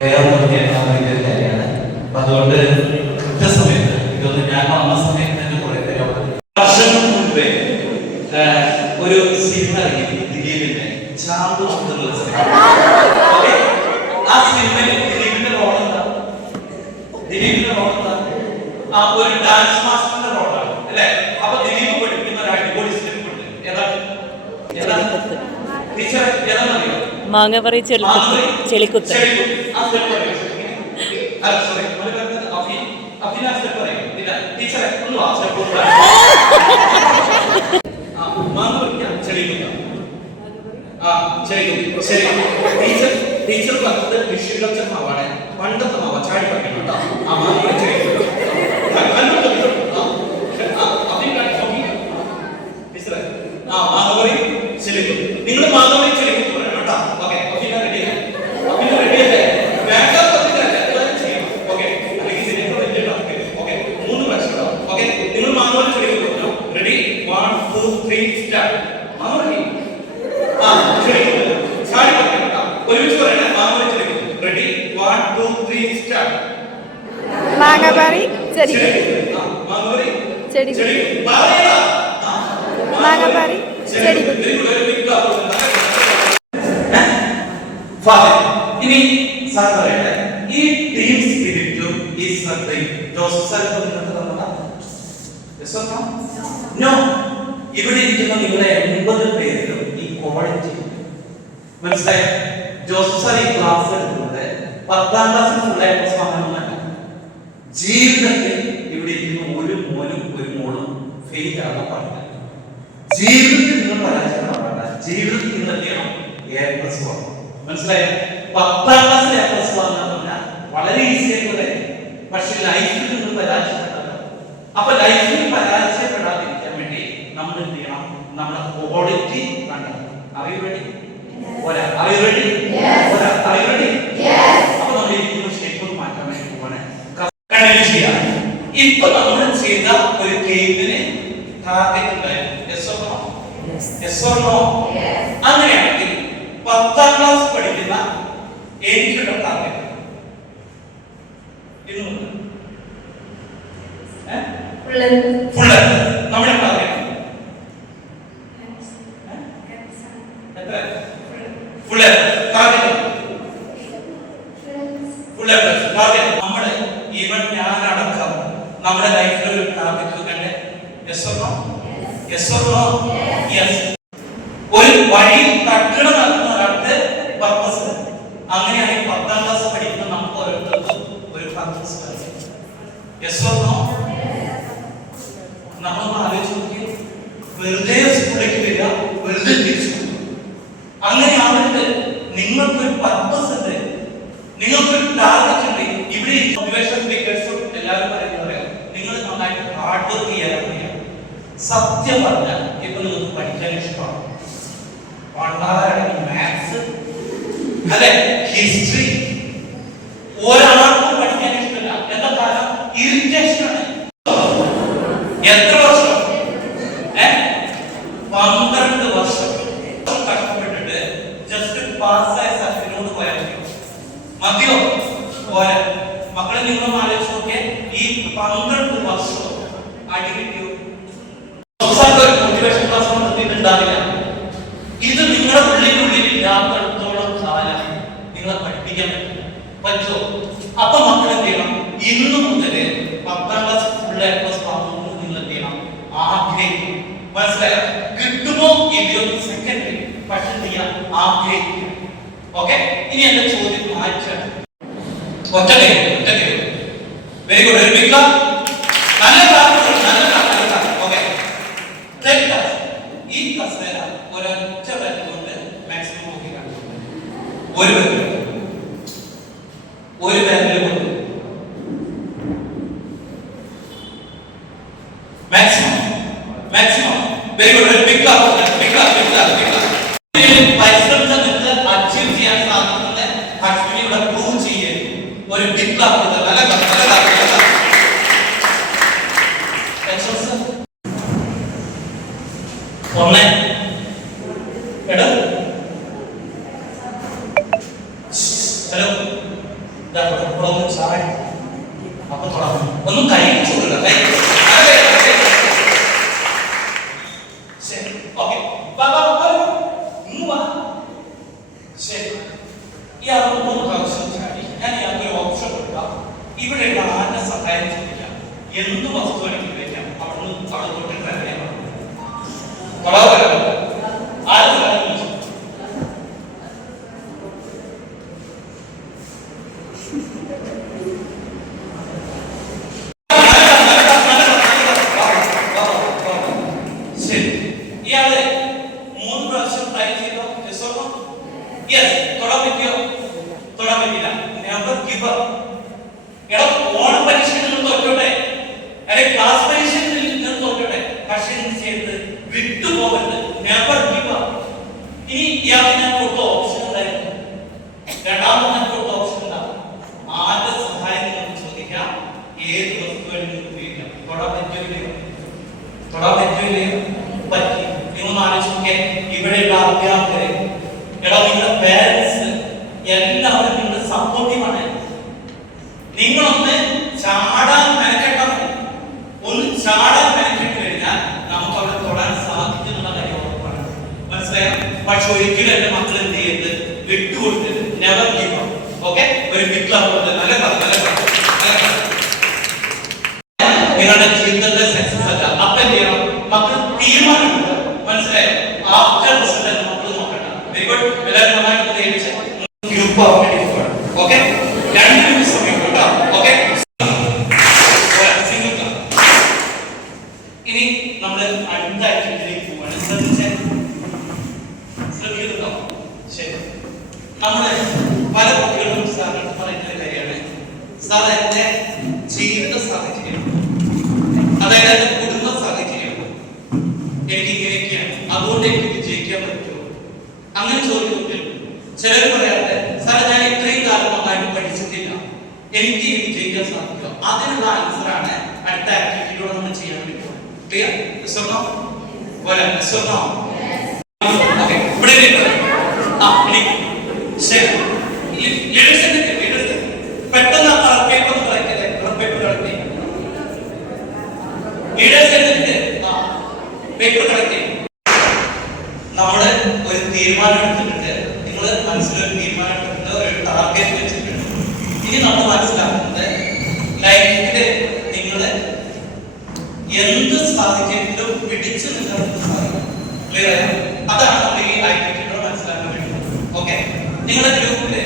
കാര്യമാണ്. അപ്പൊ അതുകൊണ്ട് കൃത്യസമയത്ത് ഇതൊന്ന് ഞാൻ വന്ന സമയത്ത് തന്നെ കുറെ വർഷങ്ങൾക്ക് മുൻപേ ഒരു സിനിമ ഇറങ്ങി ദിലീപിന്റെ ചാന്ത് എന്നുള്ള സിനിമ. ആ സിനിമയിൽ ദിലീപിന്റെ റോൾ എന്താ? ദിലീപിന്റെ റോൾ എന്താ? ആ ഒരു ഡാൻസ് മാസ്റ്ററിന്റെ റോളാണ് അല്ലെ? അപ്പൊ ദിലീപ് പഠിക്കുന്ന ഒരു അടിപൊളി സിനിമ ഉണ്ട്. ഏതാണ്? ടീച്ചർ ഏതാണെന്നറിയോ? മാങ്ങവറി ചെളിക്കുത്ത്. ടീച്ചർ പറഞ്ഞത് വിഷുകൾച്ചർ മാവാണ്. പണ്ടത്തെ മാവ ചാടി പഠിക്കണം. നിങ്ങൾ മാധവരി ചെളിക്കുത്ത് പറയണം കേട്ടോ. ഓക്കെ, നിങ്ങൾ മാധവരി ചെളിക്കുത്ത്. റെഡി? 1 2 3 സ്റ്റാർട്ട്. മാധവരി ചാടി പഠിക്കണം. ഒരുമിച്ച് പറയണേ. മാധവരി ചെളിക്കുത്ത്. റെഡി? 1 2 3 സ്റ്റാർട്ട്. മാങ്ങാപറി ചെടിക്കുത്ത്. മാധവരി ചെടിക്കുത്ത്. പറയടാ. മാങ്ങാപറി ചെടിക്കുത്ത്. ഇനി സാർ പറയട്ടെ, ഈ ടീം സ്പിരിറ്റും ഈ ശ്രദ്ധയും ജോസഫ് സാർ നോ, ഇവിടെ ഇരിക്കുന്ന നിങ്ങളെ 80 പേരിലും ഈ ക്വാളിറ്റി മനസ്സിലായോ? ജോസഫ് സാർ ഈ ക്ലാസ് എടുക്കുന്നത് 10ാം ക്ലാസ്സിൽ ഫുൾ എ പ്ലസ് വാങ്ങണമെന്നല്ല. ജീവിതത്തിൽ ഇവിടെ ഇരിക്കുന്ന ഒരു മോനും ഒരു മോളും ഫെയിൽ ആകാൻ പാടില്ല. ജീവിതത്തിൽ നിങ്ങൾ പരാജയപ്പെടാൻ പാടില്ല. ജീവിതത്തിൽ നിങ്ങൾ എന്ത് ചെയ്യണം? എ പ്ലസ് വാങ്ങണം. മനസ്സിലായോ? 10ാം ക്ലാസ്സിൽ എ പ്ലസ് വാങ്ങാൻ പറഞ്ഞാൽ വളരെ ഈസി ആയിട്ടുള്ള, പക്ഷെ ലൈഫിൽ നിങ്ങൾ പരാജയപ്പെടാം. അപ്പൊ ലൈഫിൽ പരാജയപ്പെടാതിരിക്കാൻ വേണ്ടി നമ്മൾ എന്ത് ചെയ്യണം? നമ്മുടെ ക്വാളിറ്റി കണ്ടെത്തണം. അറിയുവേണ്ടി അപ്പൊ നമ്മൾ ഇരിക്കുന്ന ഷേപ്പ് മാറ്റാൻ വേണ്ടി പോകണേ. ഇപ്പൊ നമ്മൾ ചെയ്ത ഒരു ഗെയിമിന് ടാർഗറ്റ് ഉണ്ടായിരുന്നു. Yes or no? അങ്ങനെയാണെങ്കിൽ 10ാം ക്ലാസ് പഠിക്കുന്ന എനിക്കുള്ള ടാർഗറ്റ് നമ്മുടെ ടാർഗറ്റ് നമ്മുടെ ഈവൻ ഞാനടക്കം നമ്മുടെ ലൈഫിൽ ഒരു ടാർഗറ്റ് കണ്ടേ. Yes or no? Yes. ഒരു വഴി തട്ടണ നടത്തുന്ന ഒരാൾക്ക് പർപ്പസ്. അങ്ങനെയാണെങ്കിൽ 10ാം ക്ലാസ് പഠിക്കുന്ന നമുക്ക് ഓരോരുത്തർക്കും ഒരു പർപ്പസ്. Yes or no? നമ്മളൊന്ന് ആലോചിച്ച് നോക്കി. വെറുതെ സ്കൂളിലേക്ക് വരിക, വെറുതെ തിരിച്ചു പോകും. അങ്ങനെ ആവരുത്. നിങ്ങൾക്കൊരു പർപ്പസ് ഉണ്ട്, നിങ്ങൾക്കൊരു ടാർഗറ്റ് ഉണ്ട്. ഇവിടെ മോട്ടിവേഷൻ സ്പീക്കേഴ്സ് എല്ലാവരും പറയുന്നത് നിങ്ങൾ നന്നായിട്ട് ഹാർഡ് വർക്ക് ചെയ്യാൻ. സത്യം പറഞ്ഞാൽ ഇപ്പൊ നിങ്ങൾക്ക് പഠിക്കാൻ ഇഷ്ടമാണ്. മാത്സ് അല്ലെ, ഹിസ്റ്ററി ഒരാൾക്കും പഠിക്കാൻ ഇഷ്ടമില്ല. എന്താ കാരണം? ഇറിറ്റേഷനാണ്. എത്ര വർഷം? 12 വർഷം കഷ്ടപ്പെട്ടിട്ട് ജസ്റ്റ് പാസ്സായ സർട്ടിഫിക്കറ്റ് പോയാൽ മതിയോ? പോരാ. മക്കളെ നിങ്ങളൊന്ന് ആലോചിച്ച് നോക്കിയേ. ഈ 12 വർഷം അടി കിട്ടിയോ? മോട്ടിവേഷൻ ക്ലാസ് ഉണ്ടാവില്ല. ഇത് നിങ്ങളുടെ ഉള്ളിനുള്ളിൽ ഇല്ലാത്തടത്തോളം കാലം നിങ്ങളെ പഠിപ്പിക്കാൻ പറ്റുമോ? അപ്പൊ മക്കൾ എന്ത് ചെയ്യണം? ഇന്നു മുതൽ 10ാം ക്ലാസ് ഫുൾ എ പ്ലസ് വാങ്ങുമ്പോൾ നിങ്ങൾ എന്ത് ചെയ്യണം? ആഗ്രഹിക്കും. മനസ്സിലായോ? കിട്ടുമോ ഇല്ലയോ സെക്കൻഡറി, പക്ഷെ എന്ത് ചെയ്യാം? ആഗ്രഹിക്കും. ഓക്കെ, ഇനി എന്റെ ചോദ്യം മാറ്റാം. ഒറ്റ വെരി ഗുഡ്. നല്ല ഓക്കെ. ഈ കസേര ഒരൊറ്റ വിരൽ കൊണ്ട് മാക്സിമം നോക്കി കാണിച്ചു. ഒരു വിരൽ കൊണ്ട് മാക്സിമം. Very good. പരിശ്രമിച്ചാൽ നിങ്ങൾക്ക് അച്ചീവ് ചെയ്യാൻ സാധിക്കുന്നത് അശ്വിനി ഇവിടെ പ്രൂവ് ചെയ്യും. ഒരു ബിഗ് ക്ലാപ്പ്. ഒന്ന് ഹലോ ഒന്ന് ചാടി അപ്പൊ തുടങ്ങും. ഒന്നും കഴിച്ചു കൊടുക്കുക. ശരി, ഓക്കെ. ഇന്ന് വാ. ശരി, ഇയാൾക്ക് 3 പ്രാവശ്യം ചാടി. ഞാൻ ഇയാൾക്ക് ഒരു ഓപ്ഷൻ കൊടുക്കാം. ഇവിടെയുള്ള ആരുടെ സഹായം ചോദിക്കാം. എന്ത് വസ്തു വേണമെങ്കിലും വയ്ക്കാം. അവിടുന്ന് അവിടെ തൊട്ടിട്ട് വരാൻ വളരെ ആര് സഹായം ചോദിച്ചു. ശരി, ഇയാള് 3 പ്രാവശ്യം ട്രൈ ചെയ്തോ? യെസ്. തൊടാൻ പറ്റിയോ? തൊടാൻ പറ്റില്ല. Never give up. എടാ, ഓണം പരീക്ഷയിൽ നിന്ന് തോറ്റോട്ടെ, അല്ലെ ക്ലാസ് പരീക്ഷയിൽ നിന്ന് തോറ്റോട്ടെ, പക്ഷെ എന്ത് ചെയ്യരുത്, വിട്ടുപോകരുത്. Never give up. ഇനി ഇയാൾക്ക് ഞാൻ കൊടുത്ത ഓപ്ഷൻ ഉണ്ടായിരുന്നു. രണ്ടാമത് ഞാൻ കൊടുത്ത ഓപ്ഷൻ ഉണ്ടാവും. ആരുടെ സഹായം നിങ്ങൾക്ക് ചോദിക്കാം. ഏത് വസ്തു വേണമെങ്കിലും ഉപയോഗിക്കാം. തൊടാൻ പറ്റില്ലയോ? തൊടാൻ പറ്റില്ലയോ? പറ്റി. നിങ്ങൾ ആലോചിച്ച് നോക്കിയാൽ ഇവിടെയുള്ള അധ്യാപകരെ, എടാ നിങ്ങളുടെ പേരൻസ് എല്ലാവരും നിങ്ങളുടെ സപ്പോർട്ടീവാണ്. നിങ്ങളൊന്ന് ചാടാൻ മെനക്കെട്ടാൽ മതി. ഒന്ന് ചാടാൻ മെനക്കെട്ട് കഴിഞ്ഞാൽ നമുക്ക് അവിടെ തൊടാൻ സാധിക്കുന്നുള്ള കാര്യം ഉറപ്പാണ്. മനസ്സിലായോ? പക്ഷെ ഒരിക്കലും എന്റെ മക്കൾ എന്ത് ചെയ്യരുത്, വിട്ടുകൊടുത്തത്. Never give up. ഓക്കെ, ഒരു ബിഗ് ക്ലാപ്പ് കൊടുത്തത്. നല്ല കഥ, നല്ല കഥ. നിങ്ങളുടെ ജീവിതത്തെ സക്സസ് അല്ല. അപ്പൊ എന്ത് ചെയ്യണം, മക്കൾ തീരുമാനമുണ്ട്. മനസ്സിലായോ? ആഫ്റ്റർ റിസൾട്ട് മക്കൾ നോക്കണ്ട. Very good. എല്ലാവരും നന്നായിട്ട് പ്രയോഗിച്ച് ഗ്രൂപ്പ് ആവാൻ വേണ്ടി പോകണം. ഓക്കെ, 2 മിനിറ്റ് സമയം കേട്ടോ. ഓക്കെ, ഇനി നമ്മൾ അടുത്ത ആക്ടിവിറ്റിയിലേക്ക് പോവാണ്. ശ്രദ്ധിക്കുന്നുണ്ടോ? ശരി, നമ്മള് പല കുട്ടികളും സാറിന് പറയുന്ന കാര്യമാണ്, സാർ എന്റെ ജീവിത സാഹചര്യം, അതായത് എന്റെ കുടുംബ സാഹചര്യം എനിക്ക് ഇങ്ങനെയൊക്കെയാണ്, അതുകൊണ്ട് എനിക്ക് വിജയിക്കാൻ പറ്റുമോ? അങ്ങനെ ചോദിക്കുമ്പോൾ ചിലർ പറയാതെ, സാർ ഞാൻ ഇത്രയും കാലം നന്നായിട്ട് പഠിച്ചിട്ടില്ല, എനിക്ക് വിജയിക്കാൻ സാധിക്കുമോ? അതിനുള്ള ആൻസറാണ് അടുത്ത ആക്ടിവിറ്റിയിലൂടെ നമ്മൾ ചെയ്യാൻ വേണ്ടി പോകുന്നത്. ക്ലിയർ? സ്വർണ്ണം പോലെ സ്വർണ്ണം. ഓക്കെ, ഇവിടെ പെട്ടെന്ന് paper collect paper collect paper collect. നമ്മള് ഒരു തീരുമാനം എടുത്തിട്ടുണ്ട്. നിങ്ങൾ മനസ്സിലൊരു തീരുമാനം എടുത്തിട്ടുണ്ട്, ഒരു ടാർഗറ്റ് വെച്ചിട്ടുണ്ട്. ഇനി നമ്മൾ മനസ്സിലാക്കുന്നത് ലൈഫില് നിങ്ങള് എന്ത് സാഹചര്യത്തിലും പിടിച്ചു നിൽക്കാൻ സാധിക്കും. ക്ലിയർ ആയോ? അതാണ് നമ്മൾ ഈ ആക്ടിവിറ്റിയോട് മനസ്സിലാക്കാൻ വേണ്ടി. ഓക്കെ, നിങ്ങളുടെ ഗ്രൂപ്പില്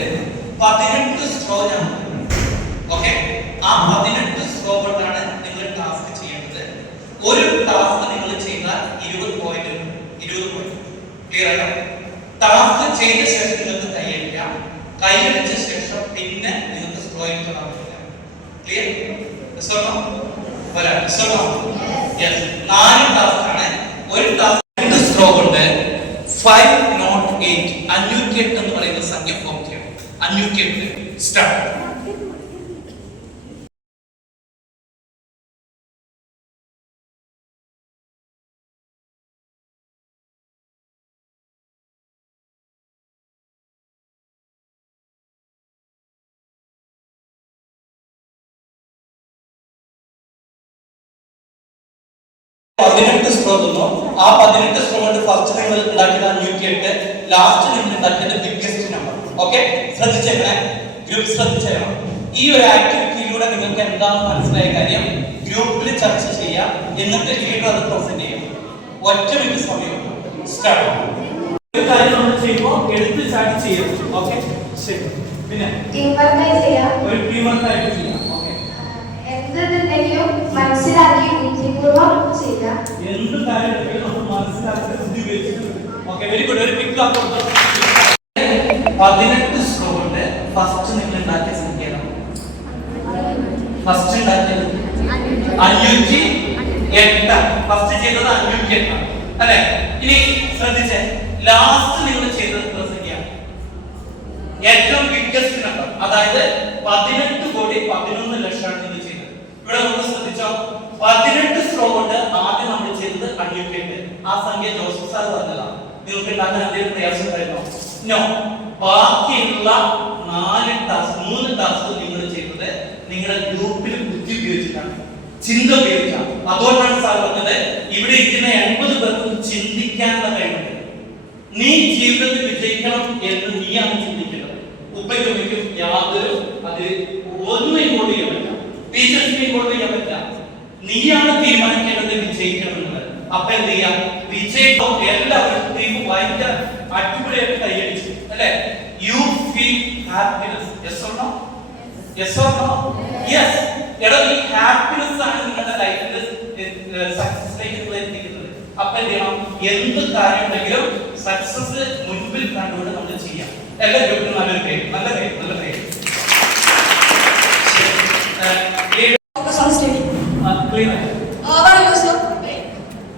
18 സ്ട്രോ ഞാൻ. ഓക്കെ, ആ 18 സ്ട്രോ കൊണ്ടാണ് നിങ്ങൾ ടാസ്ക് ചെയ്യേണ്ടത്. ഒരു ടാസ്ക് നിങ്ങൾ ചെയ്താൽ 20 പോയിന്റ്. 20 പോയിന്റ്. ക്ലിയർ ആയോ? ടാസ്ക് ചെയ്ത ശേഷം നിങ്ങൾക്ക് കൈയടിക്കാം. കൈയടിച്ച ശേഷം പിന്നെ നിങ്ങൾക്ക് സ്ട്രോയിൽ തൊടാൻ പറ്റില്ല. ക്ലിയർ? യെസ്. 4 ടാസ്ക് ആണ്. ഒരു ടാസ്ക് സ്ട്രോ കൊണ്ട് 508 508 എന്ന് പറയുന്ന സംഖ്യ ഫോം ചെയ്യണം. 508 സ്റ്റാർട്ട്. സ്ട്രോ തന്നു. ആ 18 സ്ട്രോ കൊണ്ട് ഫസ്റ്റ് നിങ്ങൾ ഉണ്ടാക്കിയത് 508, ലാസ്റ്റ് നിങ്ങൾ ഉണ്ടാക്കിയത് ബിഗ്ഗസ്റ്റ് നമ്പർ. ഓക്കെ, ശ്രദ്ധിച്ചേക്കണേ, ഗ്രൂപ്പ് ശ്രദ്ധിച്ചേക്കണം. ഈ ഒരു ആക്ടിവിറ്റിയിലൂടെ നിങ്ങൾക്ക് എന്താണെന്ന് മനസ്സിലായ കാര്യം ഗ്രൂപ്പിൽ ചർച്ച ചെയ്യാം, എന്നിട്ട് ലീഡർ അത് പ്രസന്റ് ചെയ്യും. 1 മിനിറ്റ് സമയം. സ്റ്റാർട്ട്. ഒരു കാര്യം നമ്മൾ ചെയ്യുമ്പോൾ എടുത്ത് ചാടി ചെയ്യും. ഓക്കെ, ശരി. പിന്നെ ടീം വർക്കായി ചെയ്യാം. ഒരു ടീം വർക്കായിട്ട് ചെയ്യാം. എന്തെങ്കിലും മനസ്സിലാക്കി ബുദ്ധിപൂർവ്വം ചെയ്യാം. എന്ത് കാര്യത്തിലും നമ്മൾ മനസ്സിലാക്കി ബുദ്ധി ഉപയോഗിച്ചിട്ട്. Okay, very good. ഒരു പിക്ക് അപ്പ്. 18 സ്ട്രോ കൊണ്ട് ഫസ്റ്റ് നിങ്ങൾ ഉണ്ടാക്കിയ സംഖ്യ ഫസ്റ്റ് ഉണ്ടാക്കിയത് 508. ഫസ്റ്റ് ചെയ്തത് 508 അല്ലേ? ഇനി ശ്രദ്ധിച്ചേ, ലാസ്റ്റ് നിങ്ങൾ ചെയ്തത് സംഖ്യ ഏറ്റവും ബിഗ്ഗസ്റ്റ് നമ്പർ, അതായത് 18,11,00,000 നിങ്ങൾ ചെയ്തത്. ഇവിടെ നമ്മൾ ശ്രദ്ധിച്ചോ, 18 സ്ട്രോ കൊണ്ട് ആദ്യം നമ്മൾ ചെയ്തത് 508. ആ സംഖ്യ ജോസഫ് സാർ പറഞ്ഞതാണ്. നിങ്ങൾക്ക് ഉണ്ടാക്കാൻ എന്തെങ്കിലും പ്രയാസം ഉണ്ടായിരുന്നോ? നോ. ബാക്കിയുള്ള 3 ടാസ്ക് നിങ്ങളുടെ ഗ്രൂപ്പിൽ ബുദ്ധി ഉപയോഗിച്ചിട്ടാണ്, ചിന്ത ഉപയോഗിക്കാം. അതുകൊണ്ടാണ് സാർ പറഞ്ഞത് ഇവിടെ ഇരിക്കുന്ന 80 പേർക്കും ചിന്തിക്കാനുള്ള കഴിവുണ്ട്. നീ ജീവിതത്തിൽ വിജയിക്കണം എന്ന് നീയാണ് ചിന്തിക്കുന്നത്. ഉപ്പയ്ക്കും ഉമ്മയ്ക്കും യാതൊരു അതിൽ ഒന്നും ഇങ്ങോട്ട് ചെയ്യാൻ പറ്റില്ല, ടീച്ചേഴ്സിനെ ഇങ്ങോട്ട് ചെയ്യാൻ പറ്റില്ല. നീയാണ് തീരുമാനിക്കേണ്ടത് വിജയിക്കണം എന്നുള്ളത്. അപ്പൊ എന്ത് ചെയ്യാം, വിജയിക്കും. എല്ലാവരും ഭയങ്കര അടിപൊളിയായിട്ട് കൈയടിച്ചു അല്ലെ? You feel happiness. Yes or no? Yes or no? Yes. എടാ, ഈ ഹാപ്പിനെസ് ആണ് നിങ്ങളുടെ ലൈഫിൽ സക്സസിലേക്ക് നിങ്ങൾ എത്തിക്കുന്നത്. അപ്പൊ എന്ത് ചെയ്യണം, എന്ത് കാര്യം ഉണ്ടെങ്കിലും സക്സസ് മുൻപിൽ കണ്ടുകൊണ്ട് നമ്മൾ ചെയ്യാം. എല്ലാ ഗ്രൂപ്പിലും നല്ലൊരു പേര്, നല്ല പേര്, നല്ല പേര്. Focus on study. Clear. Our use of brain.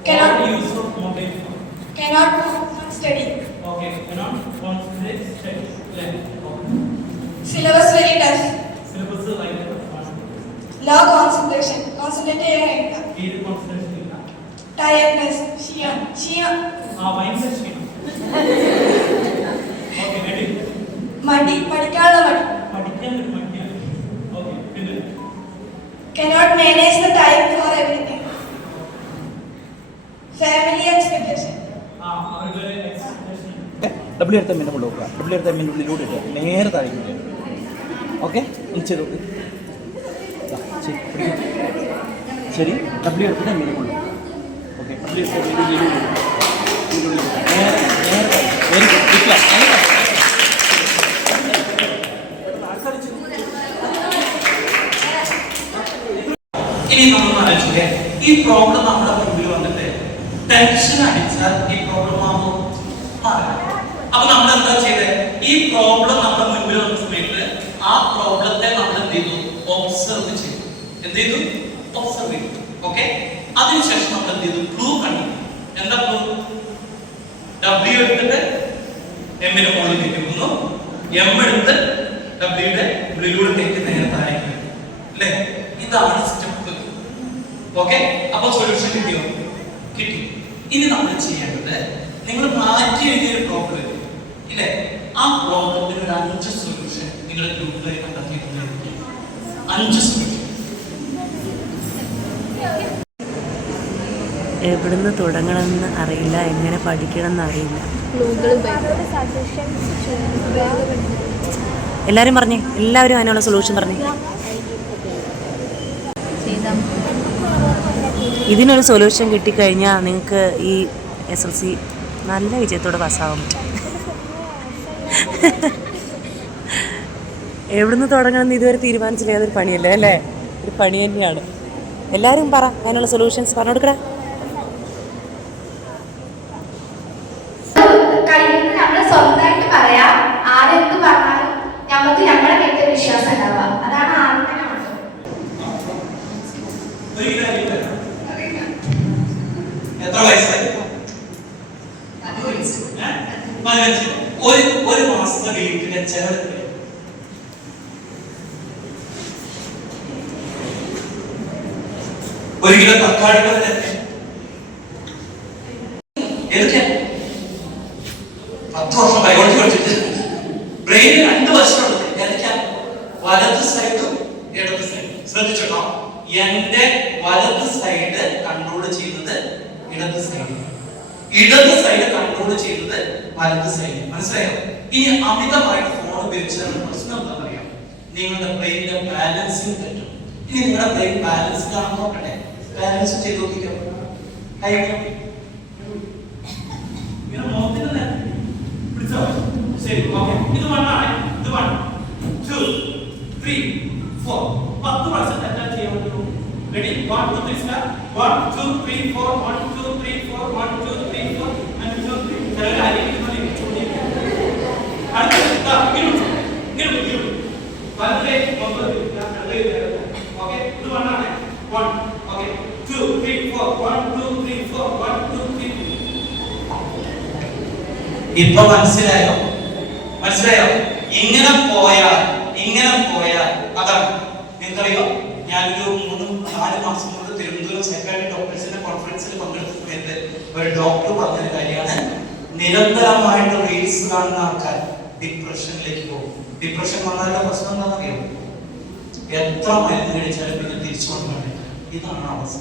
Cannot use of mobile phone. cannot focus on study. Okay, cannot concentrate study. Learn. Okay. Syllabus very tough. Syllabus like Low concentration. Concentrate ചെയ്യാനില്ല. ഏത് concentration ഇല്ല. Tiredness. ക്ഷീണം. mindset ചെയ്യണം. Okay, ready. മടി. പഠിക്കാനുള്ള മടി. പഠിക്കാൻ ഒരു മടിയാണ്. Okay, പിന്നെ Cannot manage the time for everything. Family expectation. അവരുടെ expectation. ഡബ്ല്യു എടുത്ത മിന്നെ കൊണ്ട് നോക്കുക. ഡബ്ല്യു എടുത്ത മിന്നെ ഉള്ളിലൂടെ ഇട്ട് നേരെ താഴേക്ക്. ഓക്കെ, ഒന്ന് ചെയ്തു. ശരി, ഡബ്ല്യു എടുത്തിട്ട് മിന്നെ കൊണ്ട്. ഓക്കെ, ഡബ്ല്യു എടുത്ത നേരെ വെരി ഗുഡ്. ഇനി നമ്മൾ ആലോചിക്കുക, ഈ പ്രോബ്ലം നമ്മുടെ മുമ്പിൽ വന്നിട്ട് ടെൻഷൻ അടിച്ചാൽ ഈ പ്രോബ്ലം ആകുമോ? അപ്പൊ നമ്മൾ എന്താ ചെയ്തത്, ഈ പ്രോബ്ലം നമ്മുടെ മുമ്പിൽ വന്ന സമയത്ത് ആ പ്രോബ്ലത്തെ നമ്മൾ എന്ത് ചെയ്തു, ഒബ്സർവ് ചെയ്തു. എന്ത് ചെയ്തു? ഒബ്സർവ് ചെയ്തു. ഓക്കെ, അതിനുശേഷം നമ്മൾ എന്ത് ചെയ്തു, ക്ലൂ കണ്ടു. എന്താ ക്ലൂ? ഡബ്ല്യു എടുത്തിട്ട് എമ്മിന് മുകളിൽ തെറ്റിക്കുന്നു, എം എടുത്ത് ഡബ്ല്യുടെ ഉള്ളിലൂടെ തെറ്റി നേരെ താഴേക്ക് അല്ലേ? ഇതാണ് സ്റ്റെപ്പ്. ഓക്കെ, അപ്പൊ സൊല്യൂഷൻ കിട്ടിയോ? കിട്ടി. ഇനി നമ്മൾ ചെയ്യേണ്ടത്, നിങ്ങൾ മാറ്റി എഴുതിയ ഒരു പ്രോബ്ലം ഇല്ലേ, ആ പ്രോബ്ലത്തിന് ഒരു 5 സൊല്യൂഷൻ നിങ്ങളുടെ ഗ്രൂപ്പിലേക്ക് കണ്ടെത്തിയിട്ടുണ്ടായിരിക്കും. 5 സൊല്യൂഷൻ. എവിടുന്ന് തുടങ്ങണമെന്ന് അറിയില്ല, എങ്ങനെ പഠിക്കണമെന്ന് അറിയില്ല. എല്ലാവരും പറഞ്ഞേ, എല്ലാവരും അതിനുള്ള സൊല്യൂഷൻ പറഞ്ഞേ. ഇതിനൊരു സൊല്യൂഷൻ കിട്ടിക്കഴിഞ്ഞാൽ നിങ്ങൾക്ക് ഈ SLC നല്ല വിജയത്തോടെ പാസ്സാവാൻ പറ്റും. എവിടുന്ന് തുടങ്ങണമെന്ന് ഇതുവരെ തീരുമാനിച്ചില്ല. അതൊരു പണിയല്ലേ അല്ലേ? ഒരു പണി തന്നെയാണ്. എല്ലാവരും പറ, അതിനുള്ള സൊല്യൂഷൻസ് പറഞ്ഞു കൊടുക്കടാ. കഴിയുന്നത് നമ്മൾ സ്വന്തമായിട്ട് പറയാം. ആരെന്ത് പറഞ്ഞാലും നമുക്ക് നമ്മളെ കേട്ട വിശ്വാസം ഉണ്ടാവുക. അതാണ് ആദ്യത്തെ മാറ്റം. എത്ര വയസ്സായി? 15. ഒരു മാസത്തെ വീട്ടിലെ ചെലവ് ഒരു കിലോ തക്കാളി എടുക്കാൻ 10 വർഷം ബയോളജി പഠിച്ചിട്ട് ബ്രെയിൻ 2 വർഷമുണ്ട്. എടുക്കാൻ വലത് സൈഡും ഇടത് സൈഡും ശ്രദ്ധിച്ചോ. എന്റെ വലത് സൈഡ് കൺട്രോൾ ചെയ്യുന്നത് ഇടത് സൈഡ്, ഇടത് സൈഡ് കൺട്രോൾ ചെയ്യുന്നത് വലത് സൈഡ്. മനസ്സിലായോ? ഇനി അമിതമായിട്ട് ഫോൺ ഉപയോഗിച്ചാൽ പ്രശ്നം എന്താ പറയാം, നിങ്ങളുടെ ബ്രെയിനിന്റെ ബാലൻസിങ് തെറ്റും. ഇനി നിങ്ങളുടെ ബ്രെയിൻ ബാലൻസ് ആണെന്ന് നോക്കട്ടെ. ബാലൻസ് ചെയ്ത് നോക്കിക്കോ. ശരി, ഓക്കെ. ഇത് 1 ആണ്. ഇത് 1 2 3 4 10 പ്രാവശ്യം തെറ്റാൻ ചെയ്യാൻ പറ്റുള്ളൂ. റെഡി? 1 2 3 സ്റ്റാർട്ട്. 1 2 3 4 1 2 3 4 1 2 3 4 1 2 3. ചെറിയ കാര്യം ഇങ്ങനെ വളരെ ഓക്കെ. ഇത് 1 ആണ്. 1 ഓക്കെ. 2 3 4 1 2 3 4 1 2 3. ഇപ്പൊ മനസ്സിലായോ? മനസ്സിലായോ? ഇങ്ങനെ പോയാൽ അതാണ്. നിങ്ങൾക്കറിയോ, ഞാനൊരു 3-4 മാസം മുമ്പ് തിരുവനന്തപുരം സെക്രട്ടറി ഡോക്ടേഴ്സിന്റെ കോൺഫറൻസിൽ പങ്കെടുത്ത സമയത്ത് ഒരു ഡോക്ടർ പറഞ്ഞൊരു കാര്യമാണ്, നിരന്തരമായിട്ട് റീൽസ് കാണുന്ന ആൾക്കാർ ഡിപ്രഷനിലേക്ക് പോകും. ഡിപ്രഷൻ വന്നാലുള്ള പ്രശ്നം എന്താണെന്നറിയോ? എത്ര മരുന്ന് കഴിച്ചാലും പിന്നെ തിരിച്ചു കൊണ്ടുവരാൻ. ഇതാണ് അവസ്ഥ.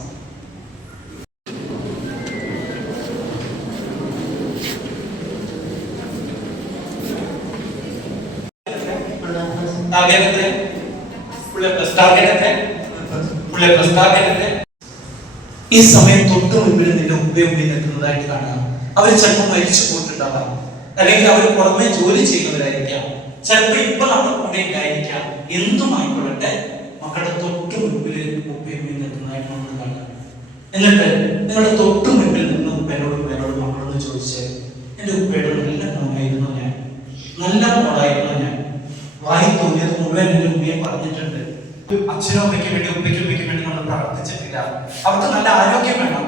ഈ സമയം തൊട്ട് മുൻപിൽ നിന്റെ ഉപ്പയും നിൽക്കുന്നതായിട്ട് കാണാം. അവർ ചിലപ്പോൾ മരിച്ചു പോയിട്ടുണ്ടാവാം, അല്ലെങ്കിൽ അവർ പുറമെ ജോലി ചെയ്യുന്നവരായിരിക്കാം, ചിലപ്പോൾ ഇപ്പൊ നമ്മുടെ കൂടെ ഉണ്ടായിരിക്കാം. എന്തുമായിക്കൊള്ളട്ടെ, മക്കളുടെ തൊട്ട് മുൻപിൽ ഉപ്പയും നിൽക്കുന്നതായിട്ട് നമ്മൾ കാണാം. എന്നിട്ട് നിങ്ങളുടെ തൊട്ട് മുൻപിൽ നിന്ന് ഉപ്പനോട് മക്കളോട് ചോദിച്ച്, എന്റെ ഉപ്പയുടെ നല്ല മോനായിരുന്നു ഞാൻ, നല്ല മോളായിരുന്നു ഞാൻ, വായി തോന്നിയത് മുഴുവൻ എന്റെ ഉമ്മയെ പറഞ്ഞിട്ടുണ്ട്. അച്ഛനും അമ്മയ്ക്ക് വേണ്ടി ഉപ്പയ്ക്കും വേണ്ടി നമ്മൾ പ്രാർത്ഥിച്ചിട്ടില്ല. അവർക്ക് നല്ല ആരോഗ്യം വേണം,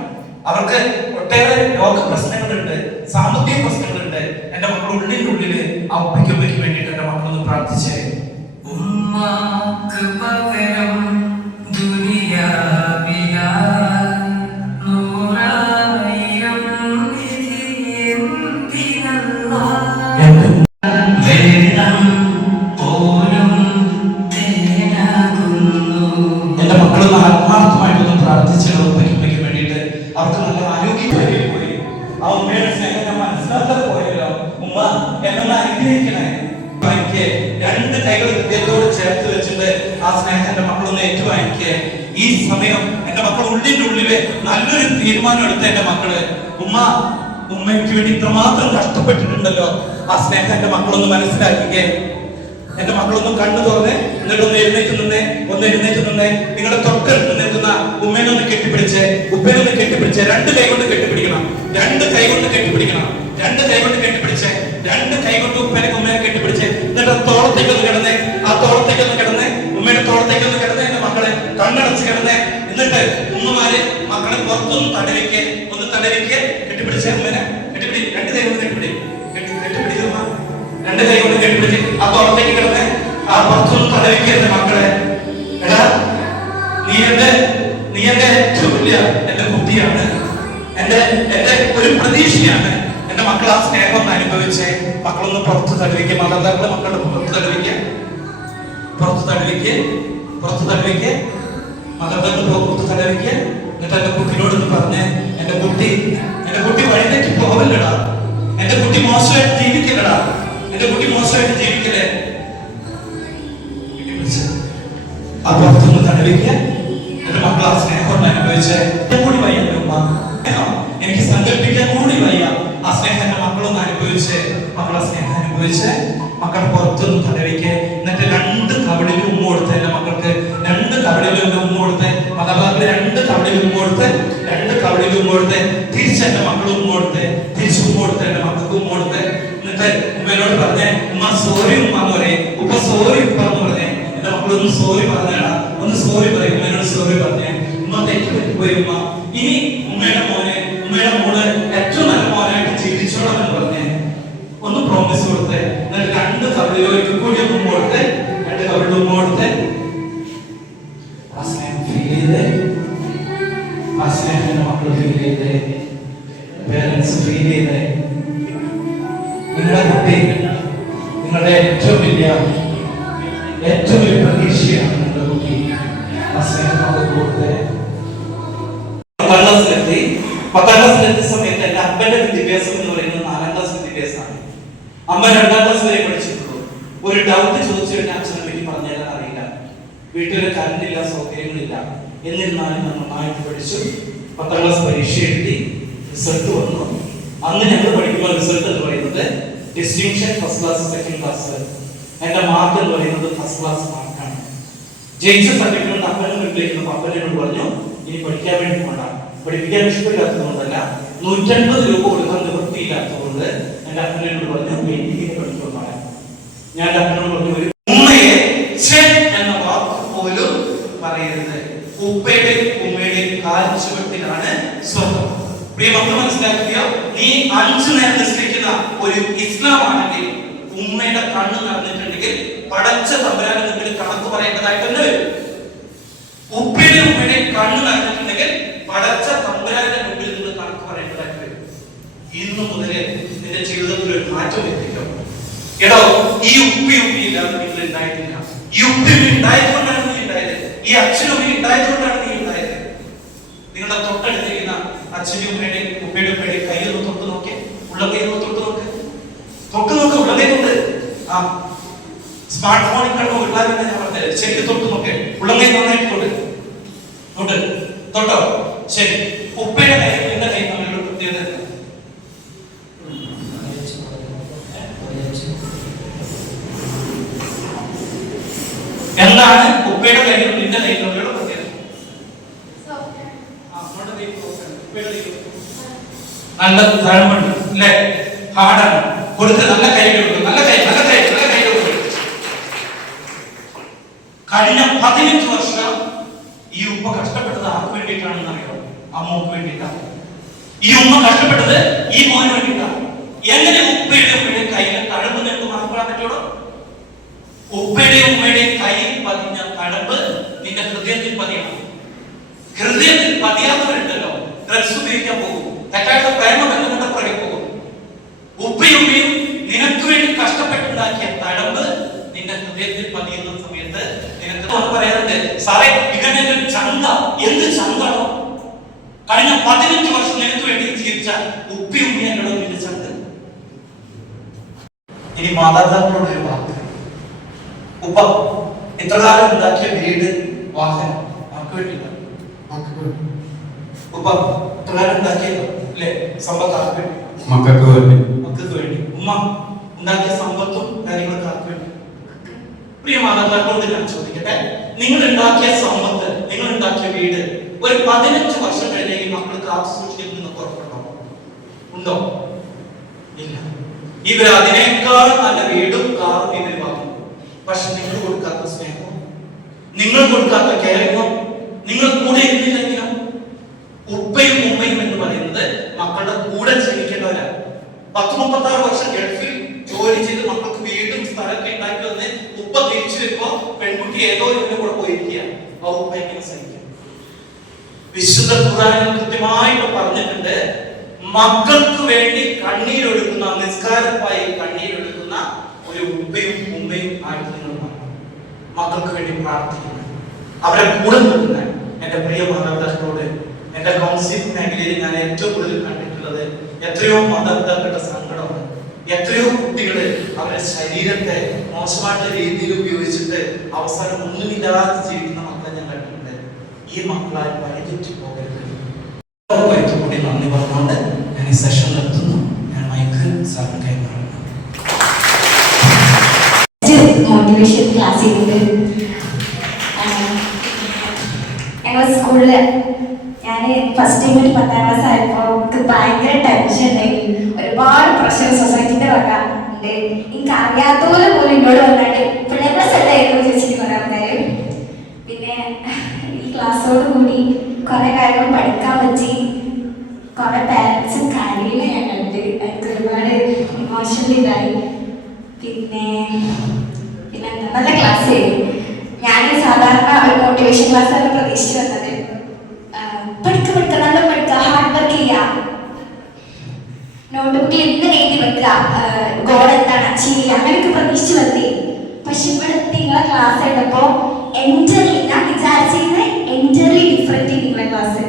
അവർക്ക് ഒട്ടേറെ രോഗ പ്രശ്നങ്ങളുണ്ട്, സാമ്പത്തിക പ്രശ്നങ്ങളുണ്ട്. എന്റെ മക്കൾ ഉള്ളിനുള്ളില് ആ ഉപ്പയ്ക്കും വേണ്ടിയിട്ട് എന്റെ മക്കളൊന്ന് പ്രാർത്ഥിച്ചേ. ഉമ്മാക്ക് പകരം എന്റെ മക്കളൊന്ന് ആത്മാർത്ഥമായിട്ടൊന്ന് പ്രാർത്ഥിച്ചാൽ ഉപ്പയ്ക്ക് വേണ്ടിയിട്ട് അവർക്ക് നല്ല ആരോഗ്യം പോയി. ആ ഉമ്മയുടെ സ്നേഹം ഞാൻ മനസ്സിലാക്കാതെ പോയല്ലോ. ഉമ്മ എന്നൊന്ന് അനുഗ്രഹിക്കണേ. എനിക്ക് രണ്ട് കൈകൾ ഹൃദയത്തോട് ചേർത്ത് വെച്ചിട്ട് ആ സ്നേഹം എന്റെ മക്കളൊന്ന് ഏറ്റുവാങ്ങിക്കേ. ഈ സമയം എന്റെ മക്കൾ ഉള്ളില് നല്ലൊരു തീരുമാനം എടുത്ത എന്റെ മക്കള്, ഉമ്മയ്ക്ക് വേണ്ടി ഇത്രമാത്രം കഷ്ടപ്പെട്ടിട്ടുണ്ടല്ലോ. ആ സ്നേഹം എന്റെ മക്കളൊന്ന് മനസ്സിലാക്കിക്കേ. എന്റെ മക്കളൊന്നും കണ്ണു തുറന്ന് എന്നിട്ടൊന്ന് എഴുന്നേറ്റ് നിന്നേ. നിങ്ങളുടെ തൊട്ടടുത്ത് നിൽക്കുന്ന ഉമ്മേനൊന്ന് കെട്ടിപ്പിടിച്ച്, ഉപ്പേനൊന്ന് കെട്ടിപ്പിടിച്ച്, രണ്ട് കൈ കൊണ്ട് കെട്ടിപ്പിടിക്കണം. രണ്ട് കൈ കൊണ്ട് കെട്ടിപ്പിടിച്ച്, രണ്ട് കൈ കൊണ്ട് ഉമ്മേനെ കെട്ടിപ്പിടിച്ച്, എന്നിട്ട് തോളത്തേക്കൊന്ന് കിടന്നേ. ആ തോളത്തേക്കൊന്ന് കിടന്നേ, ഉമ്മയുടെ തോളത്തേക്കൊന്ന് കിടന്നേ. എന്റെ മക്കളെ കണ്ണടച്ച് കിടന്നേ. എന്നിട്ട് ഉമ്മമാര് മക്കളെ പുറത്തൊന്ന് തടവിക്ക്, കെട്ടിപ്പിടിച്ചേ. ഉമ്മേനെ കെട്ടിപ്പിടി, രണ്ട് കൈ കൊണ്ട് കെട്ടിപ്പിടിച്ച്, രണ്ട് കൈ കൊണ്ട് കെട്ടിപ്പിടിച്ച് ആ തോളത്തേക്ക് കിടന്നേ. ആ പുറത്തൊന്ന് തടവിക്ക്. എന്റെ മക്കളെ, എടാ നീ എന്റെ ഏറ്റവും വലിയ എന്റെ കുട്ടിയാണ്, എന്റെ ഒരു പ്രതീക്ഷയാണ്. എന്റെ മക്കൾ ആ സ്നേഹം ഒന്ന് അനുഭവിച്ചേ. മക്കളൊന്ന് പുറത്ത് തടവിക്കുക, മാതാപിതാക്കളെ മക്കളുടെ പുറത്ത് തടവിക്കുക, മാതാപിതാക്കൾ പുറത്ത് തടവിക്കുക. എന്നിട്ട് എന്റെ കുട്ടിയോടൊന്ന് പറഞ്ഞേ, എന്റെ കുട്ടി വഴിതെറ്റി പോവല്ലടാ, എന്റെ കുട്ടി മോശമായിട്ട് ജീവിക്കലടാ, എന്റെ കുട്ടി മോശമായിട്ട് ജീവിക്കലേ. ആ പുറത്തൊന്ന് തടവിക്കുക. എന്റെ മക്കൾ ആ സ്നേഹം ഒന്ന് അനുഭവിച്ചേ. കൂടി വയ്യ ഉമ്മ, എനിക്ക് സങ്കല്പിക്കാൻ കൂടി വയ്യ. ആ സ്നേഹം എന്റെ മക്കളൊന്ന് അനുഭവിച്ച്, മക്കളെ സ്നേഹം അനുഭവിച്ച് മക്കളുടെ പുറത്തൊന്ന് തടവിക്ക്. എന്നിട്ട് രണ്ട് കവിളിലും ഉമ്മ കൊടുത്ത്, എന്റെ മക്കൾക്ക് രണ്ട് കവിളിലും ഉമ്മ കൊടുത്ത്, മാതാപിതാക്കള് രണ്ട് കവിളിലും ഉമ്മ കൊടുത്ത്, തിരിച്ചെന്റെ മക്കൾ ഉമ്മ കൊടുത്ത്, എന്റെ മക്കൾക്ക് ഉമ്മ കൊടുത്ത്. എന്നിട്ട് ഉമ്മയോട് പറഞ്ഞേ, ഉമ്മ സോറി ഉമ്മ എന്ന് പറയും, ഉപ്പ സോറി ഉപ്പ എന്ന് പറഞ്ഞേ. എന്റെ മക്കളൊന്ന് സോറി പറഞ്ഞേടാ, ഒന്ന് സോറി പറയും. ഉമ്മയോട് സോറി പറഞ്ഞേ, ഉമ്മ തെറ്റുപോയി ഉമ്മ, ഇനി ഉമ്മയുടെ മോള് ഏറ്റവും നല്ല മോനായിട്ട് ജീവിച്ചോളാം എന്ന് പറഞ്ഞേ. ഒന്ന് പ്രോമിസ് കൊടുത്തേ. എന്നിട്ട് രണ്ട് കവിളിലേക്ക് കൂടി ഉമ്മ കൊടുത്ത്, രണ്ട് കവിളിൽ ഉമ്മ കൊടുത്ത്. ആ സ്നേഹം ഫീൽ ചെയ്തേ, ആ സ്നേഹം എന്റെ മക്കൾ ഫീൽ ചെയ്തേ, പേരൻസ് ഫീൽ ചെയ്തേ. നിങ്ങളുടെ കുട്ടി നിങ്ങളുടെ ഏറ്റവും വലിയ പ്രതീക്ഷയാണ്. നിങ്ങളുടെ കുട്ടി ആ സ്നേഹം അവർക്ക് കൊടുത്തേ. 10ാം ക്ലാസ്സിലെത്തിയ സമയത്ത് എന്റെ അപ്പന്റെ വിദ്യാഭ്യാസം എന്ന് പറയുന്നത് 4ാം ക്ലാസ് വിദ്യാഭ്യാസമാണ്. അമ്മ 2ാം ക്ലാസ് വരെ പഠിച്ചിട്ടുള്ളൂ. ഒരു ഡൗട്ട് ചോദിച്ചു കഴിഞ്ഞാൽ അച്ഛനെ പറ്റി പറഞ്ഞുതരാൻ അറിയില്ല, വീട്ടിൽ കറണ്ടില്ല, സൗകര്യങ്ങളില്ല. എന്നിരുന്നാലും ഞാൻ നന്നായിട്ട് പഠിച്ചു. 10ാം ക്ലാസ് പരീക്ഷ എഴുതി, റിസൾട്ട് വന്നു. അന്ന് ഞങ്ങൾ പഠിക്കുമ്പോൾ റിസൾട്ട് എന്ന് പറയുന്നത് distinction first class, second class. എന്റെ മാർക്ക് എന്ന് പറയുന്നത് ഫസ്റ്റ് ക്ലാസ് മാർക്കാണ്. ജയിച്ച സർട്ടിഫിക്കറ്റ് അപ്പനും വീട്ടിലേക്ക് അപ്പനോട് പറഞ്ഞു, ഇനി പഠിക്കാൻ വേണ്ടി പോകണ്ട, പഠിപ്പിക്കാൻ ഇഷ്ടമില്ലാത്തതുകൊണ്ടല്ല, 150 രൂപ കൊടുക്കാൻ നിവൃത്തിയില്ലാത്തതുകൊണ്ട് എന്റെ അപ്പനോട് പറഞ്ഞു പെയിന്റിങ്ങിന് പഠിക്കുമെന്നാണ്. ഞാൻ അപ്പനോട് പറഞ്ഞു, ഒരു ഉമ്മയെ എന്ന വാക്ക് പോലും പറയരുത്. ഉമ്മയുടെ കാൽച്ചുവട്ടിലാണ് സ്വർഗം. പ്രിയ മക്കൾ മനസ്സിലാക്കുക, നീ 5 നേരം നിസ്കരിക്കുന്ന ഒരു ഇസ്ലാം ആണെങ്കിൽ ഉമ്മയുടെ കണ്ണ് നടന്നിട്ടുണ്ടെങ്കിൽ പടച്ച തമ്പുരാന്റെ മുമ്പിൽ കണക്ക് പറയേണ്ടതായിട്ട് തന്നെ വരും. ഉമ്മയുടെ കണ്ണ് നടന്നിട്ടുണ്ടെങ്കിൽ പടച്ച തമ്പുരാന്റെ മുമ്പിൽ നിന്ന് കണക്ക് പറയേണ്ടതായിട്ട് വരും. ഇന്നു മുതലേ നിന്റെ ജീവിതത്തിൽ ഒരു മാറ്റം എത്തിക്കും. എടോ, ഈ ഉപ്പി ഇല്ലാതെ നിങ്ങൾ ഉണ്ടായിട്ടില്ല. ഈ ഉപ്പി ഉണ്ടായിക്കൊണ്ടാണ് നീ ഉണ്ടായത്. അച്ഛനും അമ്മയും ഉണ്ടായതുകൊണ്ടാണ് നീ ഉണ്ടായത്. നിങ്ങളുടെ തൊട്ടടുത്തിരിക്കുന്ന അച്ഛനും അമ്മയുടെയും ഉമ്മയുടെ ഉമ്മയുടെയും കയ്യിൽ തൊട്ട് നോക്കിയേ, ഉള്ള കൈ തൊട്ട് നോക്ക്, ഉള്ള കൈ കൊണ്ട്. ആ സ്മാർട്ട് ഫോണിൽ കിടന്ന് ഉരുളാൻ ഞാൻ പറഞ്ഞത് ശരിക്കും തൊട്ട് നോക്കേ, ഉള്ള കൈ നന്നായിട്ട് തൊട്ടോ. ശരി, ഉപ്പയുടെ കൈ നിന്റെ കൈ തമ്മിലുള്ള പ്രത്യേകത എന്താണ്? ഉപ്പയുടെ കൈയും നിന്റെ കൈ തമ്മിലുള്ള പ്രത്യേകത? നല്ല തഴമുണ്ട് അല്ലേ, ഹാർഡാണ്. കൊടുത്ത് നല്ല കൈ കൊടുക്കും, നല്ല കൈ. കഴിഞ്ഞ 15 വർഷം ഈ ഉമ്മ കഷ്ടപ്പെട്ടത് ആർക്ക് വേണ്ടിയിട്ടാണെന്ന് അറിയാം? അമ്മക്ക് വേണ്ടിയിട്ടാണ്. ഈ ഉമ്മ കഷ്ടപ്പെട്ടത് ഈ മോന് വേണ്ടിയിട്ടാണ്. എങ്ങനെ ഉപ്പയുടെ ഉമ്മയുടെ കയ്യിൽ തഴമ്പ് നിനക്ക് മറക്കാൻ പറ്റുള്ളൂ? ഉപ്പയുടെയും ഉമ്മയുടെയും കയ്യിൽ പതിഞ്ഞ തഴമ്പ് നിന്റെ ഹൃദയത്തിൽ പതിയണം. ഹൃദയത്തിൽ പതിയാത്തവരുണ്ടല്ലോ, ഡ്രഗ്സ് ഉപയോഗിക്കാൻ പോകും, തെറ്റായിട്ട് പ്രേമബന്ധങ്ങളുടെ പുറകെ പോകും. ഉപ്പയും ഉമ്മയും നിനക്ക് വേണ്ടി കഷ്ടപ്പെട്ടുണ്ടാക്കിയ തഴമ്പ് നിന്റെ ഹൃദയത്തിൽ പതിയുന്ന സമയത്ത് നിനക്ക് പറയാറുണ്ട്, സാറേ ഇവന്റെ ചന്ത എന്ത് ചന്താണോ? കഴിഞ്ഞ 15 വർഷം നിനക്ക് വേണ്ടി ജീവിച്ച ഉപ്പയും ഉമ്മയും എന്നോട് നിന്റെ ചന്ത. ഇനി മാതാപിതാക്കളോട് ഒരു വാക്ക്. ഉപ്പ ഇത്രകാലം ഉണ്ടാക്കിയ വീട്, വാഹനം നമുക്ക് വേണ്ടിയില്ല. ഉപ്പ ഇത്രകാലം ഉണ്ടാക്കിയല്ലോ അല്ലെ, സമ്പത്ത് ആർക്ക് വേണ്ടി? മക്കൾക്ക് വേണ്ടി. ഉമ്മ ഉണ്ടാക്കിയ സമ്പത്തും കാര്യങ്ങളൊക്കെ ആർക്ക് വേണ്ടി? പ്രിയ മാതാപിതാക്കളോട് ഞാൻ ചോദിക്കട്ടെ, നിങ്ങൾ ഉണ്ടാക്കിയ സമ്പത്ത്, നിങ്ങൾ ഉണ്ടാക്കിയ വീട് ഒരു 15 വർഷം കഴിഞ്ഞ ഈ മക്കൾ കാത്തു സൂക്ഷിക്കുന്ന ഉണ്ടോ? ഇല്ല. ഇവർ അതിനേക്കാൾ നല്ല വീടും കാറും ഇവർ വാങ്ങും. പക്ഷെ നിങ്ങൾ കൊടുക്കാത്ത സ്നേഹം, നിങ്ങൾ കൊടുക്കാത്ത കെയറിങ്ങോ, നിങ്ങൾ കൂടെ ഇരുന്നില്ലെങ്കിലും. ഉപ്പയും ഉമ്മയും എന്ന് പറയുന്നത് മക്കളുടെ കൂടെ ജീവിക്കേണ്ടവരാണ്. 10-36 വർഷം ഗൾഫിൽ ജോലി ചെയ്ത് മക്കൾക്ക് വീടും സ്ഥലമൊക്കെ ഉണ്ടാക്കി വന്ന് ഉപ്പ തിരിച്ചു വരുമ്പോ പെൺകുട്ടി ഏതോ ഇതിന്റെ കൂടെ പോയിരിക്കുക. ആ ഉപ്പ എങ്ങനെ സഹിക്കും? വിശുദ്ധ ഖുർആനിൽ കൃത്യമായിട്ട് പറഞ്ഞിട്ടുണ്ട്, മക്കൾക്ക് വേണ്ടി കണ്ണീരൊഴുക്കുന്ന, നിസ്കാരപ്പായി കണ്ണീരൊഴുക്കുന്ന ഒരു ഉപ്പയും ഉമ്മയും ആയിട്ട് നിങ്ങൾ മക്കൾക്ക് വേണ്ടി പ്രാർത്ഥിക്കുന്നത്, അവരെ കൂടെ നിൽക്കുന്ന എന്റെ പ്രിയ മാതാപിതാക്കളോട്, എന്റെ കൗൺസിലിംഗ് മേഖലയിൽ ഞാൻ ഏറ്റവും കൂടുതൽ കണ്ടിട്ടുള്ളത് എത്രയോ മാതാപിതാക്കളുടെ സങ്കടമാണ്. എത്രയോ കുട്ടികള് അവരുടെ ശരീരത്തെ മോശമായിട്ടുള്ള രീതിയിൽ ഉപയോഗിച്ചിട്ട് അവസാനം ഒന്നുമില്ലാതെ ജീവിക്കുന്ന മക്കളെ ഞാൻ കണ്ടിട്ടുണ്ട്. ഈ മക്കളാൽ വഴിതെറ്റി പോകരുത്. കൂടി നന്ദി പറഞ്ഞുകൊണ്ട് ഞാൻ ഈ സെഷൻ നിർത്തുന്നു. ഞാൻ മൈക്ക് സാറിന് കൈമാറുന്നു. മോട്ടിവേഷൻ ക്ലാസ് ചെയ്തിട്ട് ഞങ്ങൾ സ്കൂളില് ഞാൻ ഫസ്റ്റ് ടൈം ഒരു 10ാം ക്ലാസ് ആയപ്പോൾ എനിക്ക് ഭയങ്കര ടെൻഷൻ ഉണ്ടായി. ഒരുപാട് പ്രഷർ സൊസൈറ്റിന്റെ വക ഉണ്ട്. എനിക്ക് അറിയാത്തപോലെ പോലും എന്നോട് വന്നിട്ട് പിള്ളേരുടെ സെറ്റായിരുന്നു ചോദിച്ചിട്ട് കുറെ ആൾക്കാർ. പിന്നെ ഈ ക്ലാസ്സോട് കൂടി കുറെ കാര്യങ്ങൾ പഠിക്കാൻ പറ്റി. കുറെ പാരൻസും കാര്യങ്ങൾ ഞാൻ കണ്ട് എനിക്ക് ഒരുപാട് ഇമോഷണൽ ഇതായി. പിന്നെ നല്ല ക്ലാസ് ആയിരുന്നു. ഞാൻ സാധാരണ ഒരു മോട്ടിവേഷൻ ക്ലാസ്സാണ് പ്രതീക്ഷിച്ച് വന്നത്. പഠിക്കുക, നല്ല പഠിക്കുക, ഹാർഡ് വർക്ക് ചെയ്യുക, നോട്ട്ബുക്കിൽ ഇങ്ങനെ എഴുതി വെക്കുക, ഗോൾ എന്താണ് അച്ചീവ് ചെയ്യുക, അങ്ങനെയൊക്കെ പ്രതീക്ഷിച്ച് വന്നേ. പക്ഷെ ഇവിടെ നിങ്ങളെ ക്ലാസ് എടുത്തപ്പോൾ എൻറ്റർലി ഞാൻ വിചാരിച്ചിരുന്നത് എൻറ്റർലി ഡിഫറെൻറ്റ് നിങ്ങളെ ക്ലാസ്.